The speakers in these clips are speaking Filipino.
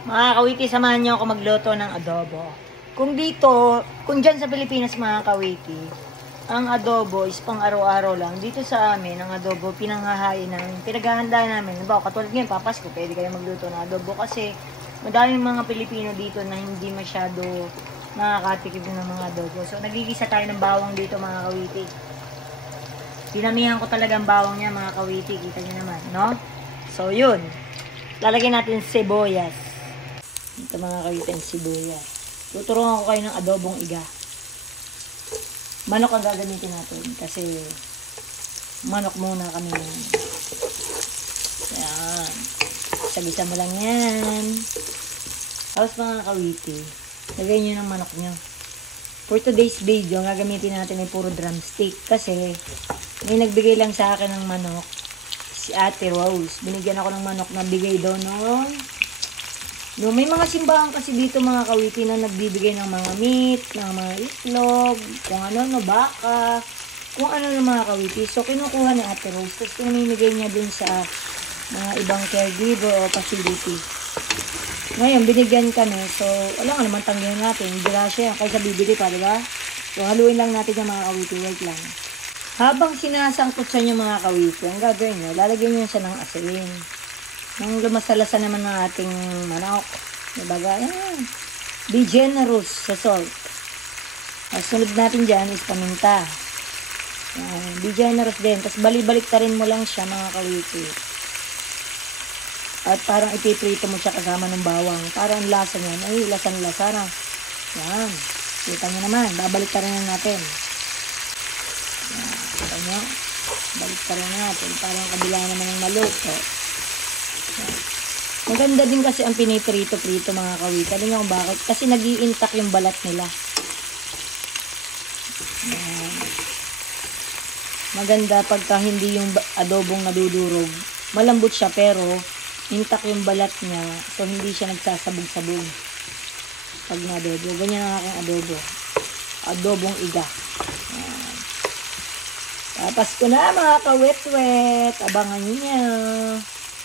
Mga kawiti, samahan niyo ako magluto ng adobo. Kung dyan sa Pilipinas mga kawiti, ang adobo is pang araw-araw lang. Dito sa amin, ang adobo, pinanghahain namin, pinaghahanda namin. Diba, katulad ngayon, Papasko, pwede kayo magluto ng adobo kasi madaming mga Pilipino dito na hindi masyado nakakatikim ng mga adobo. So, nagigisa tayo ng bawang dito mga kawiti. Pinamihan ko talaga ang bawang niya mga kawiti. Kita niyo naman, no? So, yun. Lalagyan natin sibuyas. Ito mga kawiti ang sibuyas. Tuturuan ko kayo ng adobong iga. Manok ang gagamitin natin kasi manok muna kami. Yan. Sagisa mo lang yan. Tapos mga kawiti, lagay nyo ng manok nyo. For today's video, ang gagamitin natin ay puro drumstick kasi may nagbigay lang sa akin ng manok, si Ate Rose. Binigyan ako ng manok na bigay daw noon. No, may mga simbahan kasi dito mga kawiti na nagbibigay ng mga meat, ng mga itlog, kung ano, baka, kung ano ng mga kawiti. So, kinukuha ni Ate Rose. Tapos, pinamimigay niya dun sa mga ibang caregiver o facility. Ngayon, binigyan kami. So, wala nga naman tanggihan natin. Grasya, kaysa bibili pa, diba? So, haluin lang natin yung mga kawiti. Wait lang. Habang sinasangkot sa inyo mga kawiti, ang gagawin nyo, lalagyan nyo siya ng asin. Nung lumasalasa naman ng ating manok. Dibaga, yan. Be generous sa salt. At sunod natin dyan is paminta. Yan. Be generous din. Tapos balik-balik ta rin mo lang siya mga kawiti. At parang ipiprito mo siya kasama ng bawang. Parang lasa niyan. Ay, lasan-lasa na. Yan. Kita nyo naman. Babalik ta rin natin. Yan. Kita nyo. Balik ta rin natin. Parang kabila naman ng maluto. Maganda din kasi ang piniprito-prito mga kawita. Alam niyo kung bakit? Kasi nag-i-intact yung balat nila. Ayan. Maganda pagka hindi yung adobong nadudurog. Malambot siya pero intact yung balat niya. So hindi siya nagsasabog-sabog. Pag na-adobo. Ganyan ang aking adobo. Adobong iga. Ayan. Papasko na mga kawet-wet. Abangan niyo.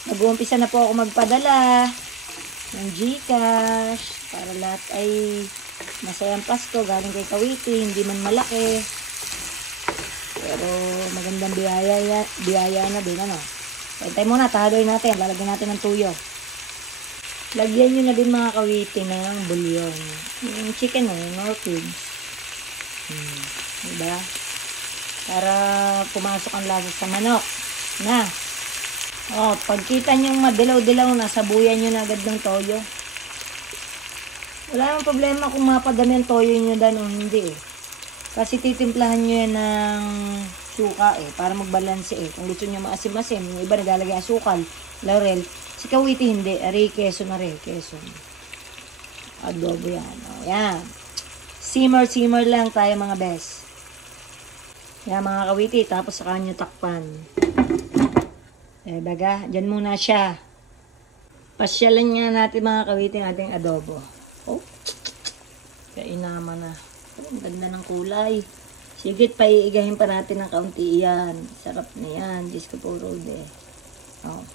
Nag-uumpisa na po ako magpadala ng GCash para lahat ay masayang Pasko galing kay Kawiti, hindi man malaki. Pero magandang biyaya na din, ano. Hintay muna, tahaluin natin, lalagyan natin ng tuyo. Lagyan nyo na din mga Kawiti ng bulyon. Yung chicken yung cubes. Diba? Para pumasok ang lasa sa manok. Na. Oh, pagkita nyo madilaw-dilaw na, sabuyan nyo na agad ng toyo. Wala namang problema kung mapadami ang toyo nyo dan o hindi eh. Kasi titimplahan nyo yan ng suka eh, para magbalanse eh. Kung gusto nyo maasim-asim, yung iba naglalagay asukal, laurel. Si Kawiti hindi, ari keso na rin, keso. Adobo yan, oh, yan. Simmer lang tayo mga best. Yan mga Kawiti, tapos saka nyo takpan. Baga, dyan muna siya. Pasyalan nga natin mga Kawiti ng ating adobo. Oh, kainaman na. Oh, ganda ng kulay. Sigit, paiigahin pa natin ng kaunti yan. Sarap na yan. Diyos ko po, Rode. Oh.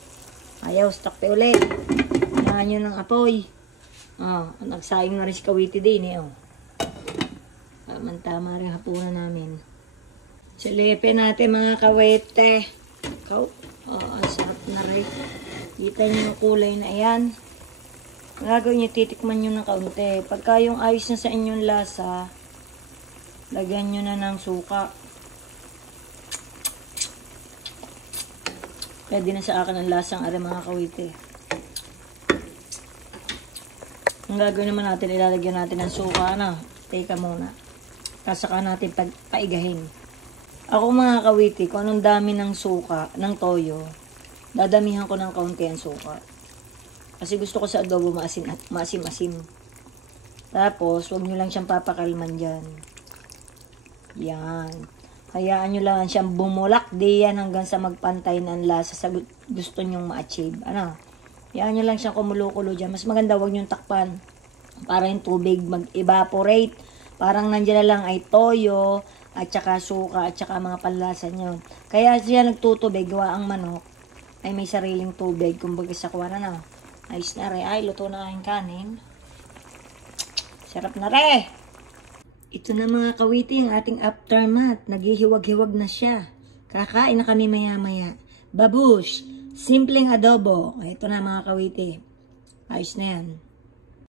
Ayaw, stock pa ulit. Yan yun ng apoy. Oh, nagsayang na rin si Kawiti din eh. Oh. Tama rin hapunan namin. Silipin natin mga Kawite. Oh, ang sarap na rin. Kita nyo yung kulay na yan. Gagawin nyo, titikman nyo ng kaunti. Pagka yung ayos na sa inyong lasa, lagyan nyo na ng suka. Pwede na sa akin ang lasang are mga Kawiti. Ang gagawin naman natin, ilalagyan natin ng suka na. Teka muna. Kasaka natin paigahin. Ako mga Kawiti, kung anong dami ng suka, ng toyo, dadamihan ko ng kaunti ang suka. Kasi gusto ko sa adobo maasim-asim. Tapos, huwag nyo lang siyang papakalman dyan. Yan. Hayaan nyo lang siyang bumulak diyan hanggang sa magpantay ng lasa sa gusto nyong ma-achieve. Ano? Hayaan nyo lang siyang kumulo-kulo dyan. Mas maganda huwag nyong takpan. Para yung tubig mag-evaporate. Parang nandiyan na lang ay toyo, at saka suka, at saka mga panlasa nyo. Kaya siya nagtutubig, gawa ang manok, ay may sariling tubig, kumbaga sa kuwan na. Ayos na re. Ay, luto na ang kanin. Sarap na re. Ito na mga kawiti, ang ating aftermath. Naghihiwag-hiwag na siya. Kakain na kami maya-maya. Babush! Simpleng adobo. Ito na mga kawiti. Ayos na yan.